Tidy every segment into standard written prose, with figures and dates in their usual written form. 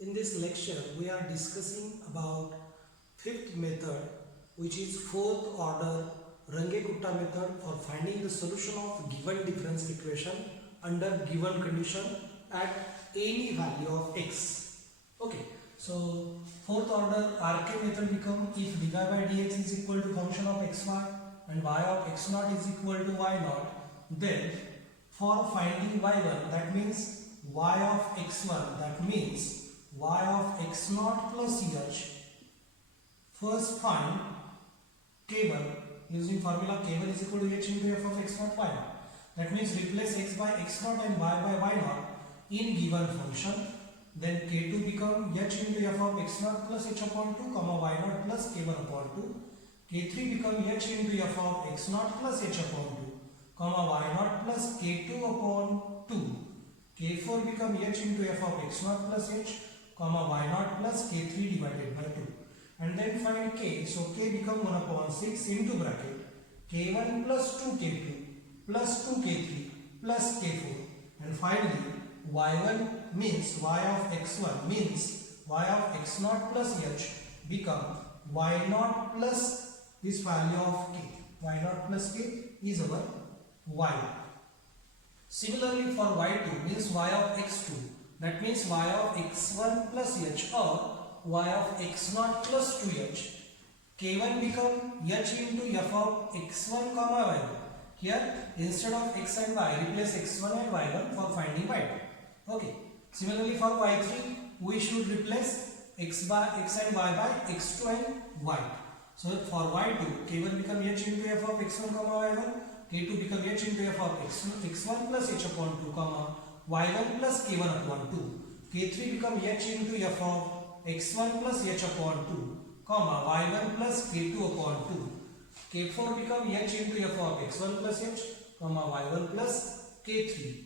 In this lecture, we are discussing about fifth method, which is fourth order Runge-Kutta method for finding the solution of given differential equation under given condition at any value of x. Okay, so fourth order RK method become if dy by dx is equal to function of xy and y of x naught is equal to y naught, then for finding y1, that means y of x1, that means y of x naught plus h. First find k1 using formula k1 is equal to h into f of x naught y naught. That means replace x by x naught and y by y naught in given function. Then k2 become h into f of x naught plus h upon 2 comma y naught plus k1 upon 2. k3 become h into f of x naught plus h upon 2 comma y naught plus k2 upon 2. k4 become h into f of x naught plus h comma y naught plus k3 divided by 2. And then find k. So k become 1 upon 6 into bracket k1 plus 2k2 plus 2k3 plus k4. And finally y1 means y of x1 means y of x naught plus h become y naught plus this value of k. Y naught plus k is our y. Similarly for y2 means y of x2, that means y of x1 plus h or y of x naught plus 2h. k1 become h into f of x1 comma y1. Here instead of x and y replace x1 and y1 for finding y2. Okay. Similarly for y3 we should replace x and y by x2 and y. So for y2 k1 become h into f of x1 comma y1, k2 become h into f of x1 plus h upon 2 comma y1 plus k1 upon 2, k3 become h into f of x1 plus h upon 2 comma y1 plus k2 upon 2, k4 become h into f of x1 plus h comma y1 plus k3.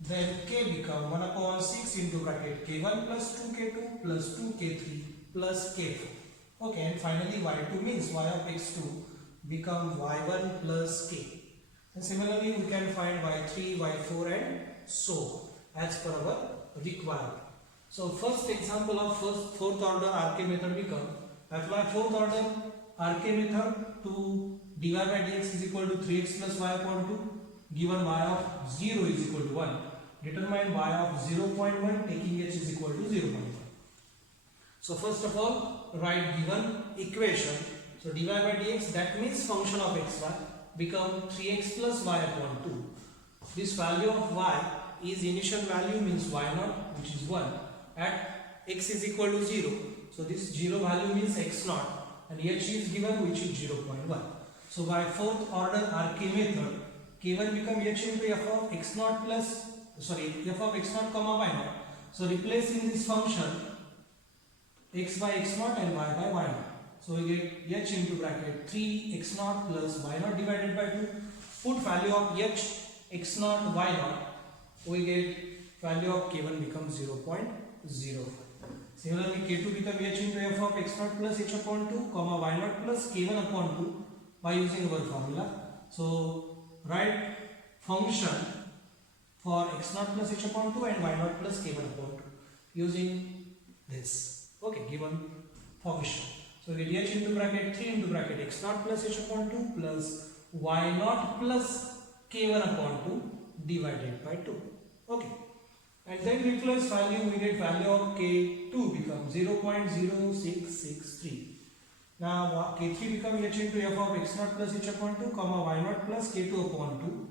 Then k become 1 upon 6 into bracket k1 plus 2k2 plus 2k3 plus k4. Okay, and finally y2 means y of x2 become y1 plus k. And similarly we can find y3, y4 and so as per our requirement. So first example of fourth order RK method become apply fourth order RK method to dy by dx is equal to 3x plus y upon 2 given y of 0 is equal to 1. Determine y of 0.1 taking h is equal to 0.1. So first of all write given equation. So dy by dx, that means function of xy, become 3x plus y upon 2. This value of y is initial value means y naught, which is 1, at x is equal to 0. So this 0 value means x naught and h is given, which is 0.1. So by fourth order RK method, k1 become h into f of x naught plus f of x naught comma y naught. So replace in this function x by x naught and y by y naught. So we get h into bracket 3 x naught plus y naught divided by 2. Put value of h, x naught, y naught. We get value of k1 becomes 0.05. Similarly k2 become h into f of x naught plus h upon 2 comma y naught plus k1 upon 2 by using our formula. So write function for x naught plus h upon 2 and y naught plus k1 upon 2 using this. Okay, given function. So we get h into bracket 3 into bracket x naught plus h upon 2 plus y naught plus k1 upon 2 divided by 2. Okay. And then replace value, we get value of k2 become 0.0663. Now k3 become h into f of x naught plus h upon 2 comma y naught plus k2 upon 2,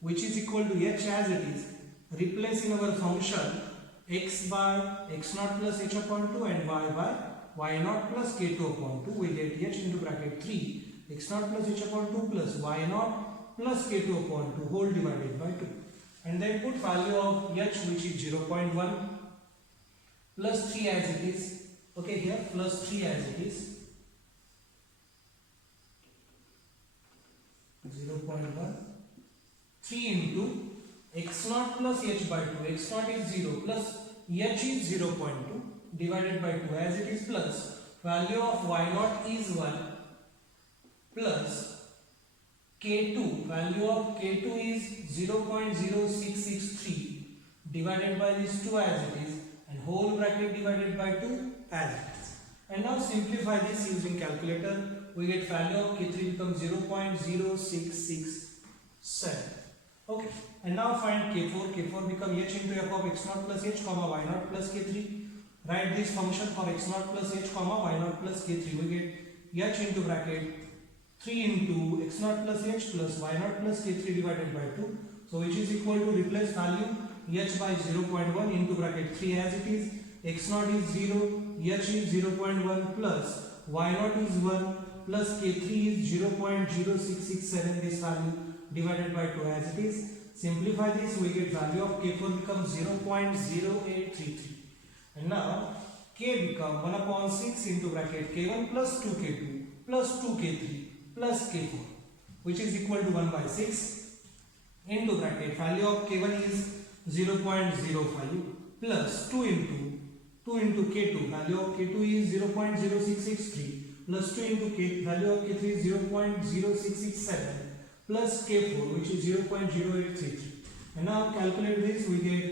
which is equal to h as it is. Replace in our function x by x naught plus h upon 2 and y by y naught plus k2 upon 2. We get h into bracket 3 x naught plus h upon 2 plus y naught plus k2 upon 2 whole divided by 2. And then put value of h, which is 0.1 plus 3 as it is. Okay, here plus 3 as it is. 0.1 3 into x naught plus h by 2. X naught is 0 plus h is 0.2 divided by 2 as it is plus value of y naught is 1 plus k2, value of k2 is 0.0663 divided by this 2 as it is, and and whole bracket divided by 2 as it is. And now simplify this using calculator. We get value of K3 becomes 0.0667. Okay. And now find K4. K4 become h into f of x naught plus h comma y naught plus K3. Write this function for x naught plus h comma y naught plus K3. We get h into bracket 3 into x naught plus h plus y naught plus K3 divided by 2. So which is equal to replace value h by 0.1 into bracket 3 as it is. X naught is 0, h is 0.1 plus y naught is 1 plus K3 is 0.0667 this value divided by 2 as it is. Simplify this, we get value of K4 becomes 0.0833. And now K become 1 upon 6 into bracket K1 plus 2K2 plus 2K3 plus K4 which is equal to 1 by 6 into bracket value of K1 is 0.05 plus 2 into K2 value of K2 is 0.0663 plus 2 into K value of K3 is 0.0667 plus K4 which is 0.0833. And now calculate this, we get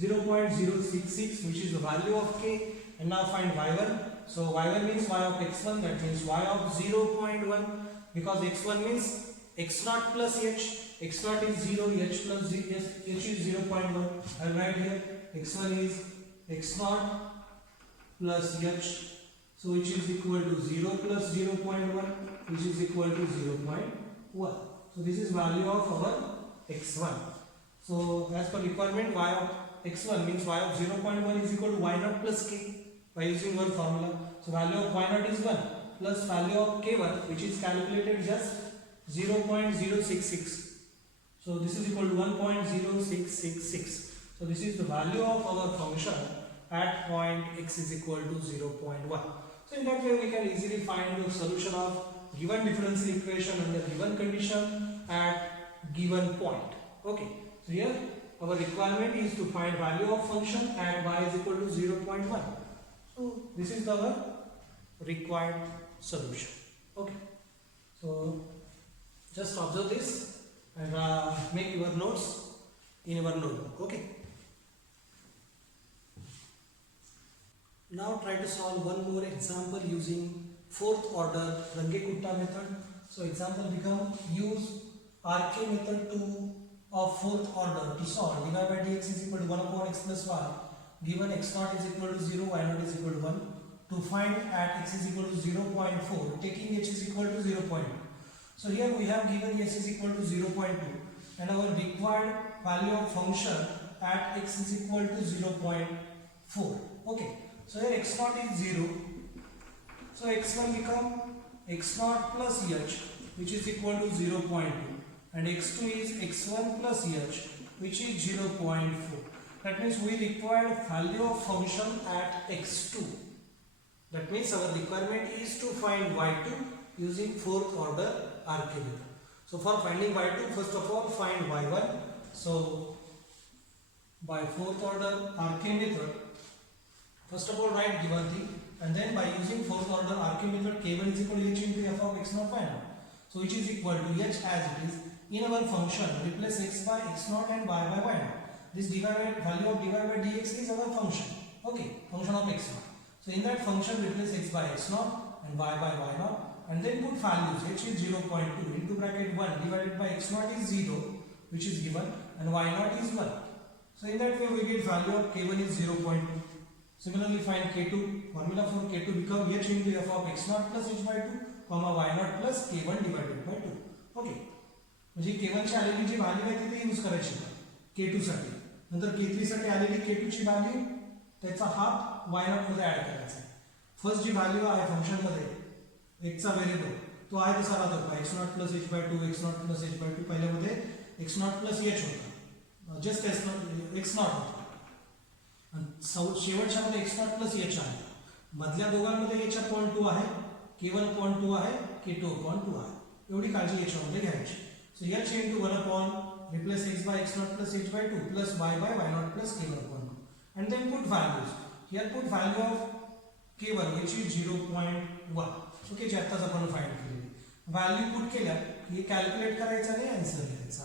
0.066 which is the value of K. And now find y1. So y1 means y of x1, that means y of 0.1 because x1 means x naught plus h. X naught is 0, h plus h is 0.1. I'll write here x1 is x naught plus h, so which is equal to 0 plus 0.1 which is equal to 0.1. So this is value of our x1. So as per requirement y of x1 means y of 0.1 is equal to y naught plus k by using one formula. So value of y naught is 1 plus value of k1 which is calculated just 0.066. So this is equal to 1.0666. So this is the value of our function at point x is equal to 0.1. So in that way we can easily find the solution of given differential equation under given condition at given point. Okay. So here our requirement is to find value of function at y is equal to 0.1. So this is our required solution. Okay. So just observe this and make your notes in your notebook. Okay. Now try to solve one more example using fourth order Runge-Kutta method. So example become use RK method of fourth order to solve dy by dx is equal to 1 upon x plus y given x naught is equal to 0, y naught is equal to 1 to find at x is equal to 0.4 taking h is equal to 0.2. So here we have given h is equal to 0.2 and our required value of function at x is equal to 0.4. Okay. So here x naught is 0. So x1 become x naught plus h which is equal to 0.2 and x2 is x1 plus h which is 0.4. That means we require value of function at x2. That means our requirement is to find y2 using fourth order RK method. So for finding y2, first of all find y1. So by fourth order RK method, first of all write given thing and then by using fourth order RK method k1 is equal to h into f of x naught y naught. So which is equal to h as it is in our function replace x by x naught and y by y naught. This value of dy by dx is our function. Okay, function of x naught. So in that function replace x by x naught and y by y naught and then put values h is 0.2 into bracket 1 divided by x naught is 0 which is given and y naught is 1. So in that way we get value of k1 is 0.2. Similarly find k2. Formula for k2 become h into f of x naught plus h by 2 comma y naught plus k1 divided by 2. Okay. म्हणजे k1 ची आलेली जी value आहे ती use करायची k2 साठी. नंतर k3 साठी आलेली k2 ची व्हॅल्यू त्याचा हाफ y naught मध्ये ऍड करायचा आहे. फर्स्ट जी व्हॅल्यू आहे फंक्शन मध्ये x चा व्हेरिएबल तो आहे तसा राहतो का x naught plus h by 2 x naught plus h by 2 पहिल्यामध्ये x naught plus h होता. जस्ट x naught होता. शेवटच्या मध्ये x naught plus h आहे. मधल्या दोघांमध्ये h upon 2 आहे, k1 upon 2 आहे, k2 upon 2 आहे. एवढी काळजी याच्यामध्ये घ्यायची. So h into 1 upon replace x by x naught plus h by 2 plus y by y naught plus k1 upon 2 and then put values. Here put value of k1 which is 0.1. Okay जे आत्ताच आपण find केलेली value put केल्या हे calculate करायचं आणि answer घ्यायचा.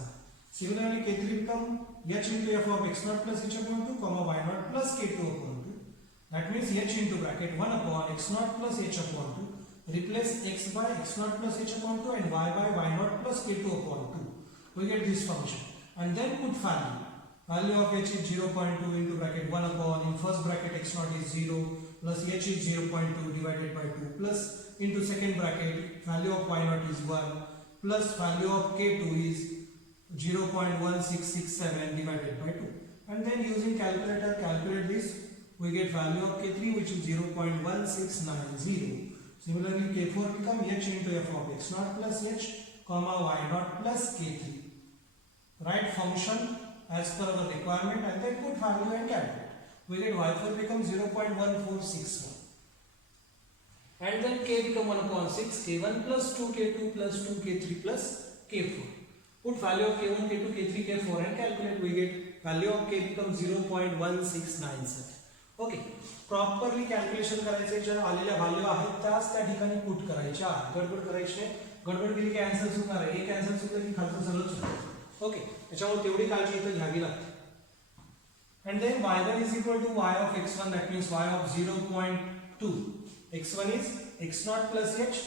Similarly k3 become h into f of x naught plus h upon 2 y naught plus k2 upon 2 means h into bracket 1 upon x naught plus h upon 2. Replace x by x naught plus h upon 2 and y by y naught plus k2 upon 2. We get this function. And then put value. Value of h is 0.2 into bracket 1 upon, in first bracket x naught is 0 plus h is 0.2 divided by 2 plus into second bracket value of y naught is 1 plus value of k2 is 0.1667 divided by 2. And then using calculator calculate this, we get value of k3 which is 0.1690. Similarly k4 become h into f of x naught plus h comma y naught plus k3. Write function as per our requirement and then put value and calculate. We get y4 becomes 0.1461. And then k become 1 upon 6, k1 plus 2k2 plus 2k3 plus k4. Put value of k1, k2, k3, k4 and calculate. We get value of k becomes 0.1697. Okay. Properly calculation करायचे, ज्या आलेल्या value आहेत त्याच त्या ठिकाणी put करायच्या. गडबड करायची नाही. गडबड केली की आन्सर चुकणार आहे. एक आन्सर चुकलं की खालचं सगळं चुकतं. ओके, त्याच्यामुळे तेवढी काळजी इथं घ्यावी लागते. And then y1 is equal to y of x1, that means y of 0.2. x1 is x naught plus h.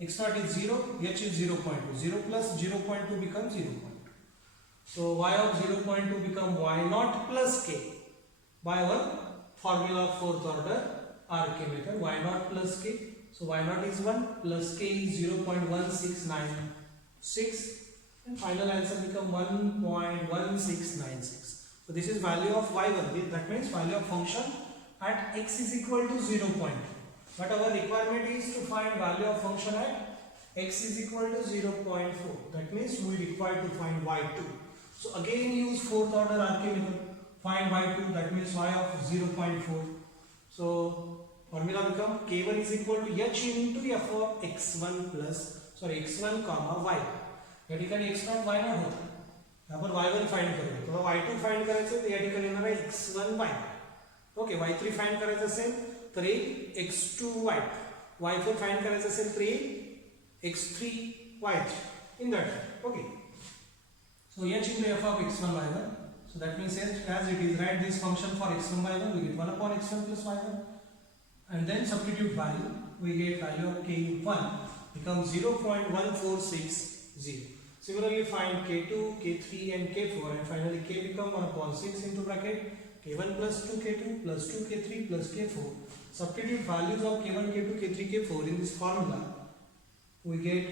x naught is 0, h is 0.2. 0 plus 0.2 becomes 0.2. So y of 0.2 become y naught plus k by one formula of fourth order RK method. Y naught plus k. So y naught is 1 plus k is 0.1696 and final answer become 1.1696. So this is value of y1. That means value of function at x is equal to 0.2. But our requirement is to find value of function at x is equal to 0.4. That means we require to find y2. So again use fourth order RK method. Find y2, that means y of 0.4. So formula become k1 is equal to h into f of x1 plus x1 comma y. या ठिकाणी x0 y0 होता. यहाँ पर y1 find करूँगा. तो y2 find करायचं तर या ठिकाणी येणार आहे x1 y. Okay, y3 find करायचं असेल तर x2 y. y4 फाइंड करायचं असेल तर x3 y3 in that way. Okay. So h into f of x1 y1. So that means as it is, write this function for x1 y1, we get 1 upon x1 plus y1 and then substitute value, we get value of k1 becomes 0.1460. Similarly find k2, k3 and k4 and finally k become 1 upon 6 into bracket k1 plus 2k2 plus 2k3 plus k4. Substitute values of k1, k2, k3, k4 in this formula, we get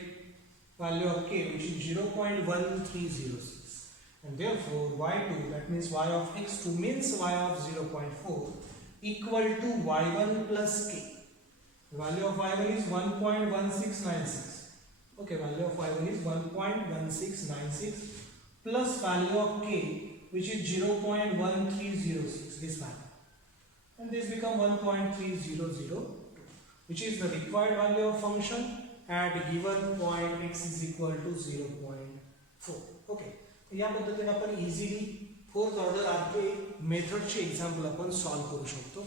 value of k which is 0.1306. And therefore y2, that means y of x2 means y of 0.4 equal to y1 plus k. Value of y1 is 1.1696. Okay, value of y1 is 1.1696 plus value of k which is 0.1306, this value. And this become 1.3002, which is the required value of function at given point x is equal to 0.4. Okay. या पद्धतीने आपण easily fourth order RK मेथडचे example आपण solve करू शकतो.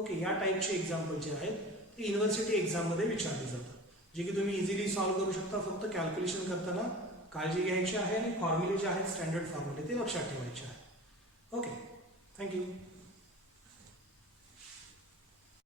Okay, या टाईपचे example जे आहेत ते युनिव्हर्सिटी एक्झाममध्ये विचारले जातात, जे की तुम्ही इझिली सॉल्व करू शकता. फक्त कॅल्क्युलेशन करताना काळजी घ्यायची आहे आणि फॉर्म्युले जे आहेत स्टँडर्ड फॉर्म्युले ते लक्षात ठेवायचे आहे. Okay, thank you.